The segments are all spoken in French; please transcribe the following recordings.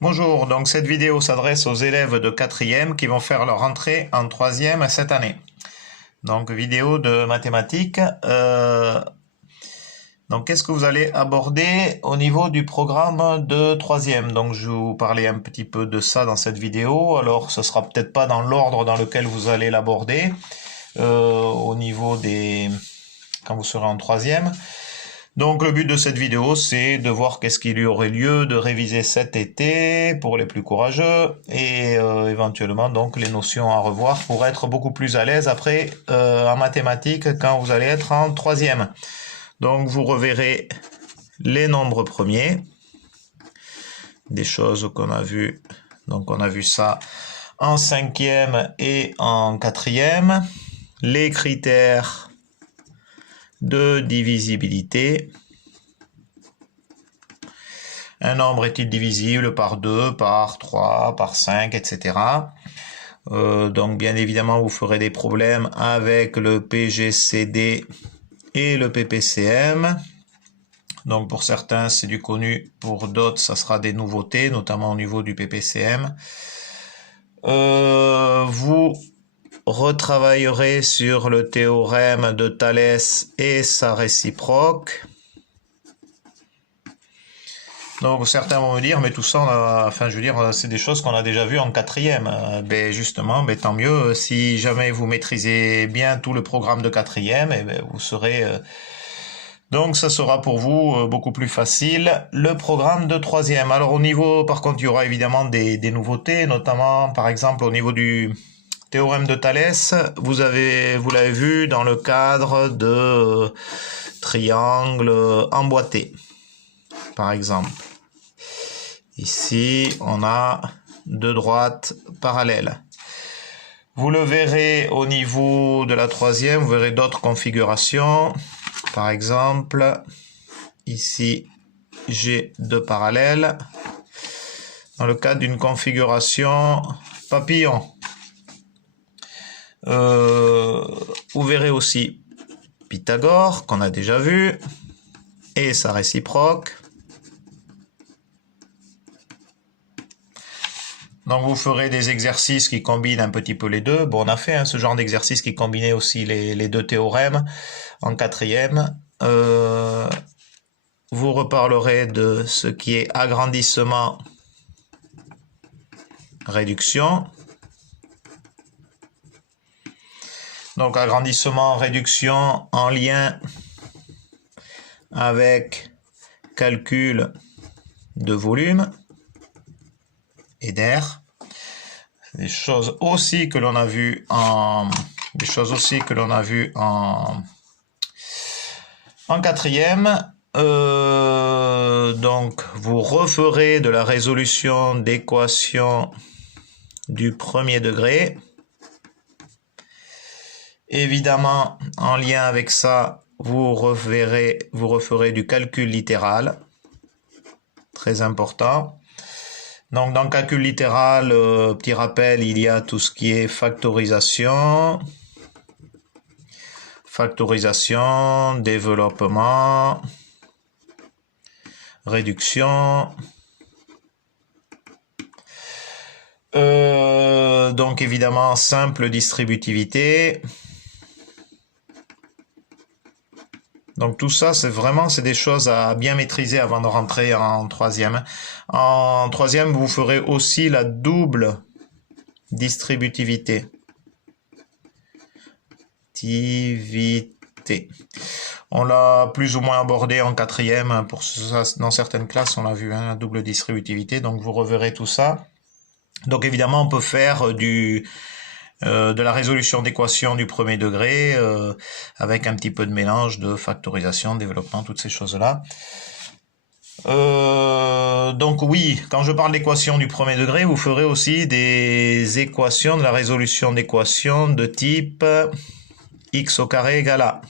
Bonjour, donc cette vidéo s'adresse aux élèves de 4e qui vont faire leur entrée en 3e cette année. Donc vidéo de mathématiques. Donc qu'est-ce que vous allez aborder au niveau du programme de 3e? Donc je vais vous parler un petit peu de ça dans cette vidéo. Alors ce sera peut-être pas dans l'ordre dans lequel vous allez l'aborder au niveau des... quand vous serez en 3e. Donc le but de cette vidéo, c'est de voir qu'est-ce qu'il y aurait lieu de réviser cet été pour les plus courageux et éventuellement donc les notions à revoir pour être beaucoup plus à l'aise après en mathématiques quand vous allez être en 3e. Donc vous reverrez les nombres premiers, des choses qu'on a vues. Donc on a vu ça en 5e et en 4e. Les critères de divisibilité. Un nombre est-il divisible par 2, par 3, par 5, etc. Donc bien évidemment, vous ferez des problèmes avec le PGCD et le PPCM. Donc pour certains, c'est du connu, pour d'autres, ça sera des nouveautés, notamment au niveau du PPCM. Vous retravaillerez sur le théorème de Thalès et sa réciproque. Donc certains vont me dire, mais tout ça, c'est des choses qu'on a déjà vues en 4e. Ben justement, tant mieux. Si jamais vous maîtrisez bien tout le programme de 4e, vous serez... Donc ça sera pour vous beaucoup plus facile le programme de 3e. Alors au niveau, par contre, il y aura évidemment des nouveautés, notamment par exemple au niveau du théorème de Thalès. Vous l'avez vu dans le cadre de triangle emboîté, par exemple. Ici, on a deux droites parallèles. Vous le verrez au niveau de la 3e, vous verrez d'autres configurations. Par exemple, ici, j'ai deux parallèles. Dans le cadre d'une configuration papillon. Vous verrez aussi Pythagore, qu'on a déjà vu, et sa réciproque. Donc vous ferez des exercices qui combinent un petit peu les deux. Bon, on a fait ce genre d'exercice qui combinait aussi les deux théorèmes en 4e. Vous reparlerez de ce qui est agrandissement, réduction. Donc agrandissement, réduction en lien avec calcul de volume et d'air. Des choses aussi que l'on a vues en 4e. Donc vous referez de la résolution d'équations du premier degré. Évidemment, en lien avec ça, vous referez du calcul littéral. Très important. Donc, dans le calcul littéral, petit rappel, il y a tout ce qui est factorisation, développement, réduction. Donc, évidemment, simple distributivité. Donc tout ça, c'est des choses à bien maîtriser avant de rentrer en 3e. En 3e, vous ferez aussi la double distributivité. On l'a plus ou moins abordé en 4e. Pour ça, dans certaines classes, on l'a vu, la double distributivité. Donc vous reverrez tout ça. Donc évidemment, on peut faire de la résolution d'équations du premier degré avec un petit peu de mélange de factorisation, développement, toutes ces choses-là. Donc oui, quand je parle d'équations du premier degré, vous ferez aussi des équations, de la résolution d'équations de type x au carré égale a.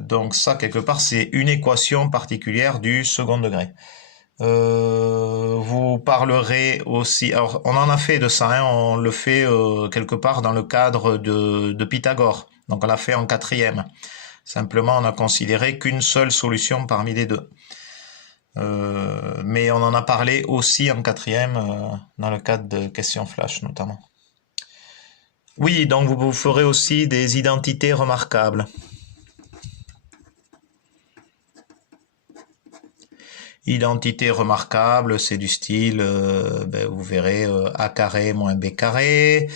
Donc ça, quelque part, c'est une équation particulière du second degré. Vous parlerez aussi, alors on en a fait de ça, on le fait quelque part dans le cadre de Pythagore, donc on l'a fait en 4e. Simplement, on a considéré qu'une seule solution parmi les deux. Mais on en a parlé aussi en quatrième, dans le cadre de questions flash notamment. Oui, donc vous ferez aussi des identités remarquables. Identité remarquable, c'est du style, vous verrez a carré moins b carré,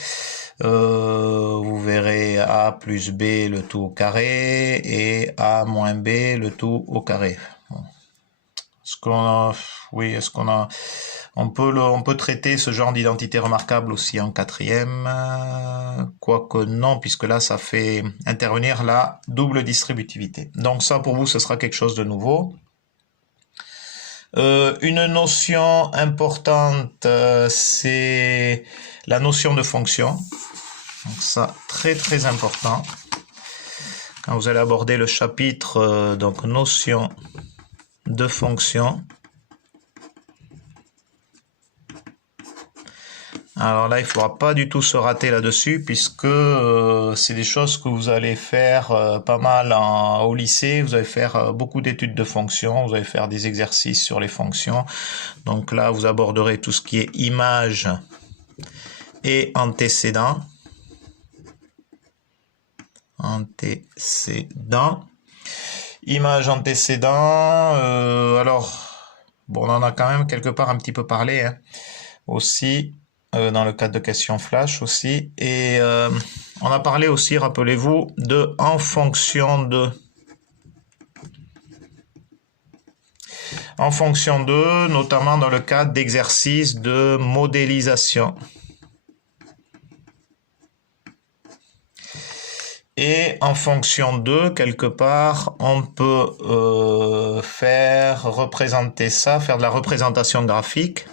vous verrez a plus b le tout au carré et a moins b le tout au carré. Bon. On peut traiter ce genre d'identité remarquable aussi en quatrième, quoique non, puisque là ça fait intervenir la double distributivité. Donc ça pour vous ce sera quelque chose de nouveau. Une notion importante, c'est la notion de fonction. Donc ça, très très important. Quand vous allez aborder le chapitre, donc notion de fonction. Alors là, il ne faudra pas du tout se rater là-dessus, puisque c'est des choses que vous allez faire pas mal au lycée. Vous allez faire beaucoup d'études de fonctions, vous allez faire des exercices sur les fonctions. Donc là, vous aborderez tout ce qui est image et antécédent. Image antécédent, alors, bon, on en a quand même quelque part un petit peu parlé, hein, aussi. Dans le cadre de questions flash aussi. Et on a parlé aussi, rappelez-vous, de en fonction de. En fonction de, notamment dans le cadre d'exercices de modélisation. Et en fonction de, quelque part, on peut faire représenter ça, faire de la représentation graphique.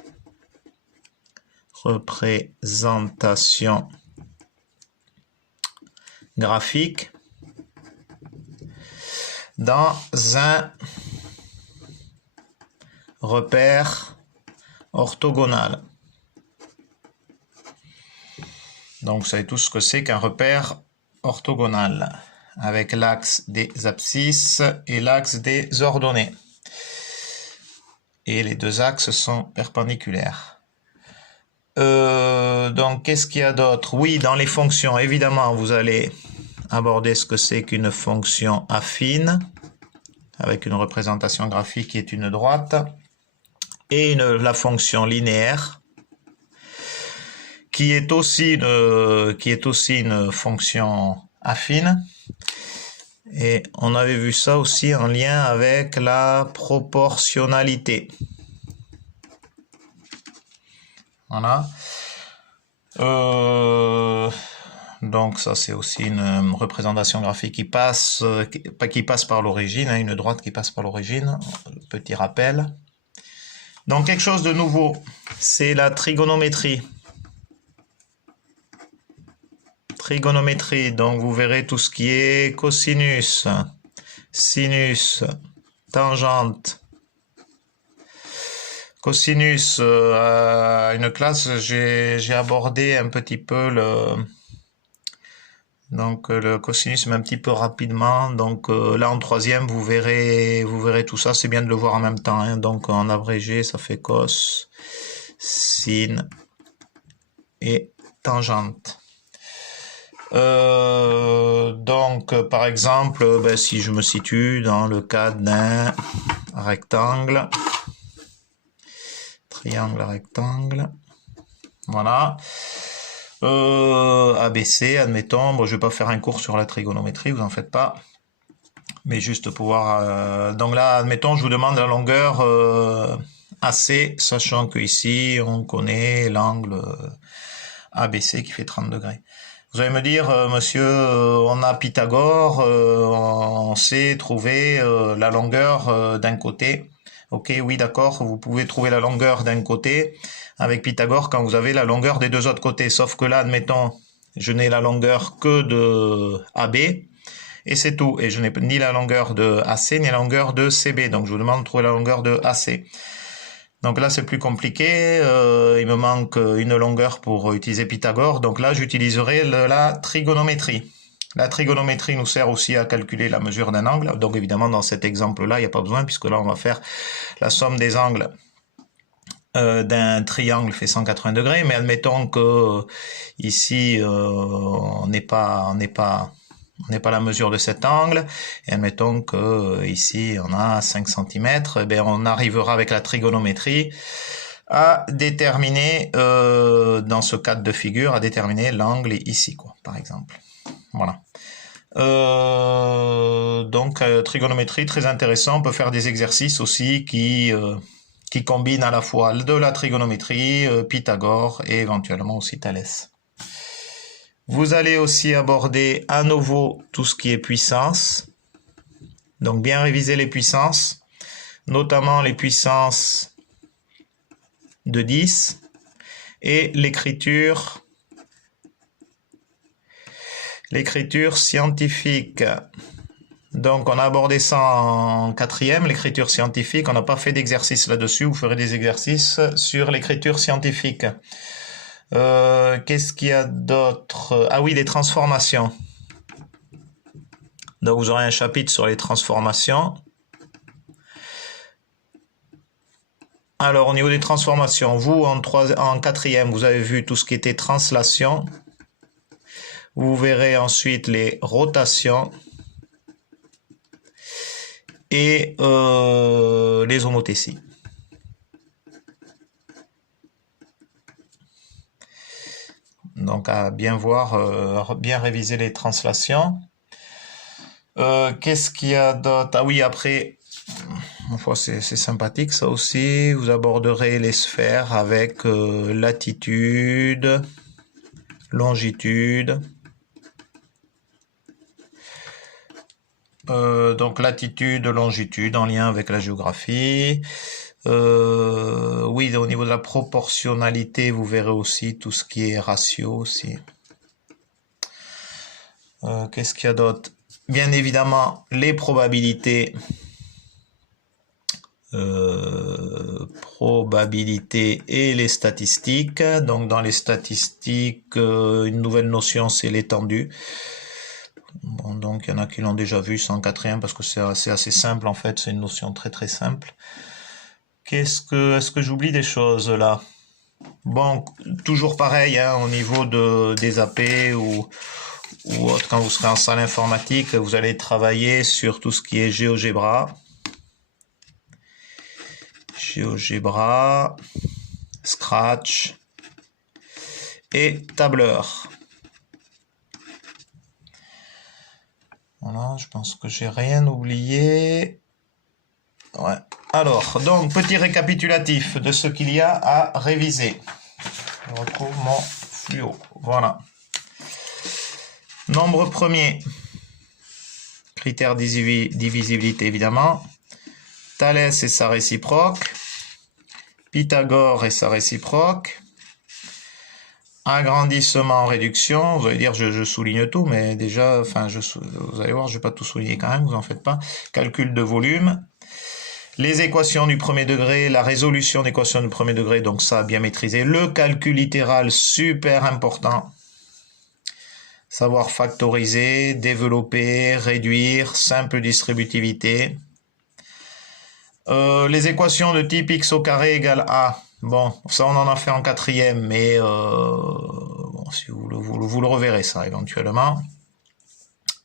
Représentation graphique dans un repère orthogonal. Donc, vous savez tous ce que c'est qu'un repère orthogonal, avec l'axe des abscisses et l'axe des ordonnées. Et les deux axes sont perpendiculaires. Donc, qu'est-ce qu'il y a d'autre? Oui, dans les fonctions, évidemment, vous allez aborder ce que c'est qu'une fonction affine, avec une représentation graphique qui est une droite, et la fonction linéaire, qui est aussi une fonction affine. Et on avait vu ça aussi en lien avec la proportionnalité. Voilà. Donc ça c'est aussi une représentation graphique qui passe par l'origine, hein, une droite qui passe par l'origine, petit rappel. Donc quelque chose de nouveau, c'est la trigonométrie. Trigonométrie, donc vous verrez tout ce qui est cosinus, sinus, tangente. Cosinus, à une classe, j'ai abordé un petit peu le cosinus, mais un petit peu rapidement. Donc là, en troisième, vous verrez tout ça. C'est bien de le voir en même temps, hein. Donc en abrégé, ça fait cos, sin et tangente. Donc, par exemple, si je me situe dans le cadre d'un rectangle, triangle rectangle, voilà, ABC, admettons, bon, je vais pas faire un cours sur la trigonométrie, vous en faites pas, mais juste pouvoir, donc là, admettons, je vous demande la longueur AC, sachant que ici, on connaît l'angle ABC qui fait 30 degrés. Vous allez me dire, monsieur, on a Pythagore, on sait trouver la longueur d'un côté. Ok, oui, d'accord, vous pouvez trouver la longueur d'un côté avec Pythagore quand vous avez la longueur des deux autres côtés. Sauf que là, admettons, je n'ai la longueur que de AB et c'est tout. Et je n'ai ni la longueur de AC ni la longueur de CB. Donc, je vous demande de trouver la longueur de AC. Donc là, c'est plus compliqué. Il me manque une longueur pour utiliser Pythagore. Donc là, j'utiliserai la trigonométrie. La trigonométrie nous sert aussi à calculer la mesure d'un angle. Donc évidemment, dans cet exemple-là, il n'y a pas besoin, puisque là, on va faire la somme des angles d'un triangle fait 180 degrés. Mais admettons que ici, on n'est pas la mesure de cet angle. Et admettons que ici, on a 5 cm. Eh bien, on arrivera avec la trigonométrie à déterminer, dans ce cadre de figure, à déterminer l'angle ici, quoi, par exemple. Voilà. Donc, trigonométrie, très intéressant. On peut faire des exercices aussi qui combinent à la fois de la trigonométrie, Pythagore et éventuellement aussi Thalès. Vous allez aussi aborder à nouveau tout ce qui est puissance. Donc, bien réviser les puissances, notamment les puissances de 10 et l'écriture scientifique. Donc on a abordé ça en 4e, l'écriture scientifique. On n'a pas fait d'exercice là-dessus, vous ferez des exercices sur l'écriture scientifique. Qu'est-ce qu'il y a d'autre? Ah oui, les transformations. Donc vous aurez un chapitre sur les transformations. Alors au niveau des transformations, vous en 4e, vous avez vu tout ce qui était translation. Vous verrez ensuite les rotations et les homothéties. Donc à bien voir, bien réviser les translations. Qu'est-ce qu'il y a d'autre? Ah oui, après, c'est sympathique ça aussi. Vous aborderez les sphères avec latitude, longitude. Donc latitude, longitude en lien avec la géographie. Oui, au niveau de la proportionnalité, vous verrez aussi tout ce qui est ratio aussi. Qu'est-ce qu'il y a d'autre? Bien évidemment, les probabilités. Probabilité et les statistiques. Donc dans les statistiques, une nouvelle notion, c'est l'étendue. Bon, donc il y en a qui l'ont déjà vu, c'est en 4e parce que c'est assez simple en fait, c'est une notion très très simple. Est-ce que j'oublie des choses là? Bon, toujours pareil, hein, au niveau des AP ou autre, quand vous serez en salle informatique, vous allez travailler sur tout ce qui est GeoGebra, Scratch et tableur. Voilà, je pense que j'ai rien oublié. Ouais. Alors, donc, petit récapitulatif de ce qu'il y a à réviser. Je retrouve mon fluo. Voilà. Nombre premier. Critère divisibilité, évidemment. Thalès et sa réciproque. Pythagore et sa réciproque. Agrandissement, réduction. Vous allez dire, je souligne tout, mais déjà, enfin, vous allez voir, je vais pas tout souligner quand même, vous en faites pas. Calcul de volume. Les équations du premier degré, la résolution d'équations du premier degré, donc ça, bien maîtrisé. Le calcul littéral, super important. Savoir factoriser, développer, réduire, simple distributivité. Les équations de type x au carré égale a. Bon, ça on en a fait en 4e, mais bon, si vous le reverrez ça éventuellement.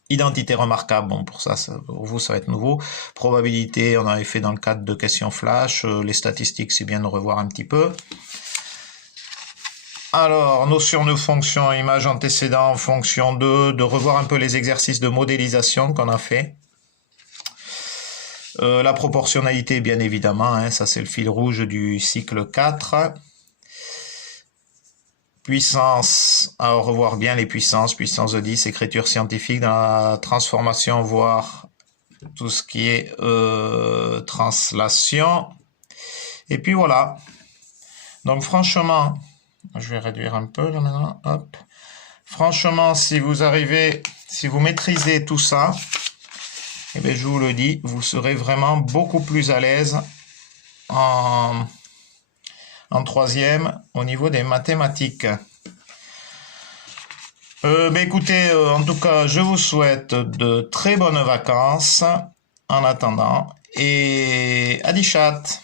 Identité remarquable, bon pour ça, pour vous ça va être nouveau. Probabilité, on avait fait dans le cadre de questions flash. Les statistiques, c'est bien de revoir un petit peu. Alors, notion de fonction, image antécédent, fonction 2, de revoir un peu les exercices de modélisation qu'on a fait. La proportionnalité, bien évidemment, hein, ça c'est le fil rouge du cycle 4. Puissance, à revoir bien les puissances, puissance de 10, écriture scientifique dans la transformation, voir tout ce qui est translation. Et puis voilà. Donc franchement, je vais réduire un peu là maintenant, hop. Franchement, si vous maîtrisez tout ça, eh bien, je vous le dis, vous serez vraiment beaucoup plus à l'aise en 3e au niveau des mathématiques. Écoutez, en tout cas, je vous souhaite de très bonnes vacances en attendant et à chat.